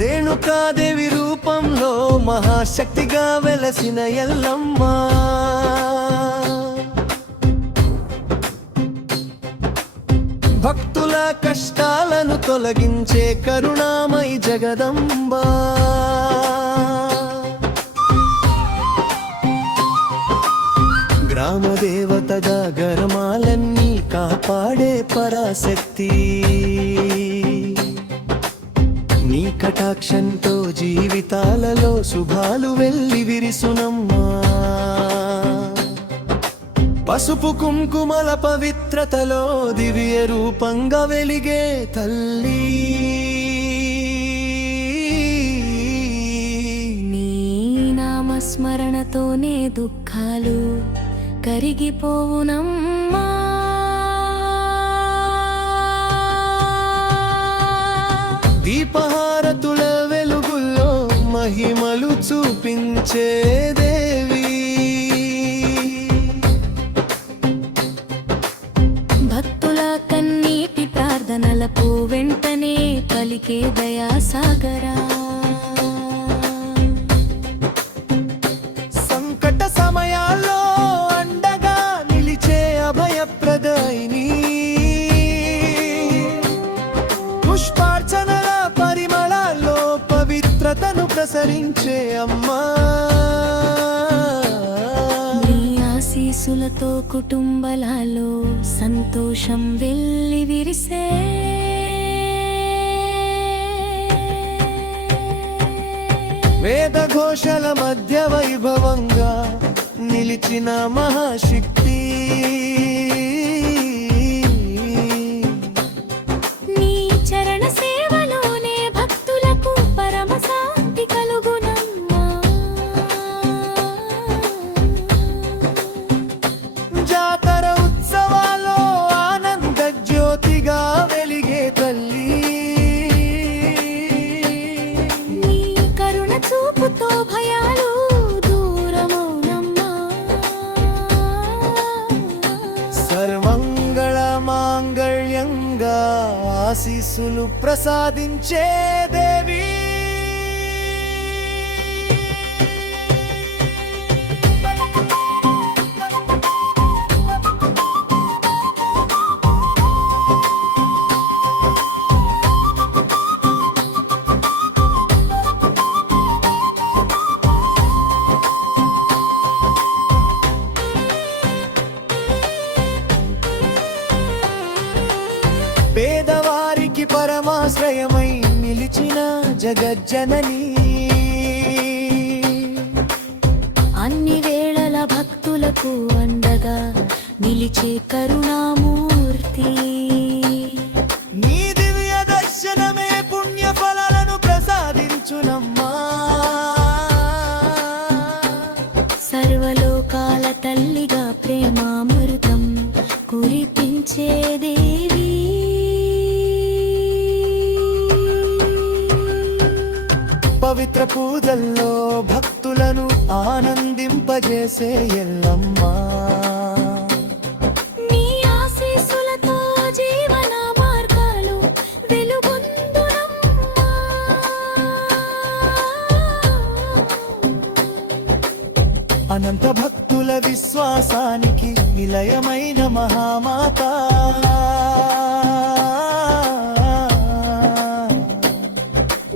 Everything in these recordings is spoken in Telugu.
రేణుకాదేవి రూపంలో మహాశక్తిగా వెలసిన ఎల్లమ్మ, భక్తుల కష్టాలను తొలగించే కరుణామయి జగదంబ. గ్రామదేవతగా గరమాలన్నీ కాపాడే పరాశక్తి, నీ కటాక్షంతో జీవితాలలో శుభాలు వెల్లి విరిసునమ్మా. పసుపు కుంకుమల పవిత్రతలో దివ్య రూపంగా వెలిగే తల్లి, నీ నామస్మరణతోనే దుఃఖాలు కరిగిపోవునమ్మా. దీపహారతుల వెలుగుల్లో మహిమలు చూపించే దేవి, భక్తుల కన్నీటి ప్రార్థనలకు వెంటనే పలికే దయాసాగరా. సంకట సమయాల్లో అండగా నిలిచే అభయప్రదాయిని, పుష్పార్చనల పరిమళాల్లో పవిత్రతను ప్రసరించే అమ్మా. నీ ఆశీస్సులతో కుటుంబాలలో సంతోషం వెల్లి విరిసే. వేదఘోషల మధ్య వైభవంగా నిలిచిన మహాశక్తి, నీ చరణ సేవలోనే భక్తులకు పరమ శాంతి కలుగునమ్మా. జాతర ఉత్సవాల్లో ఆనంద జ్యోతిగా వెలిగే తల్లి, నీ కరుణ చూపుతో భయాలు దూరమౌనమ్మా. సర్వమంగళ మాంగళ్యంగా ఆశీస్సులు ప్రసాదించే దేవి. పేదవారికి పరమాశ్రయమై నిలిచిన జగజ్జనని, అన్ని వేళల భక్తులకు అండగా నిలిచే కరుణామూర్తి, నీ దివ్య దర్శనమే పుణ్య ఫలాలను ప్రసాదించునమ్మా. సర్వలోకాల తల్లిగా ప్రేమామృతం కురిపించే దేవి. పవిత్ర పూజల్లో భక్తులను ఆనందింపజేసే ఎల్లమ్మా, నీ ఆశీస్సులతో జీవన మార్గాలు వెలుగొందునమ్మా. అనంత భక్తుల విశ్వాసానికి నిలయమైన మహామాత,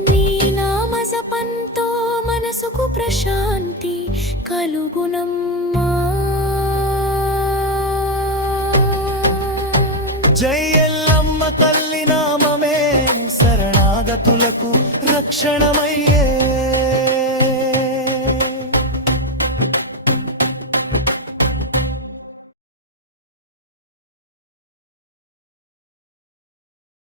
నీ నామ జపంతో మనసుకు ప్రశాంతి కలుగునమ్మా. జై ఎల్లమ్మ తల్లి నామమే శరణాగతులకు రక్షణమయ్యే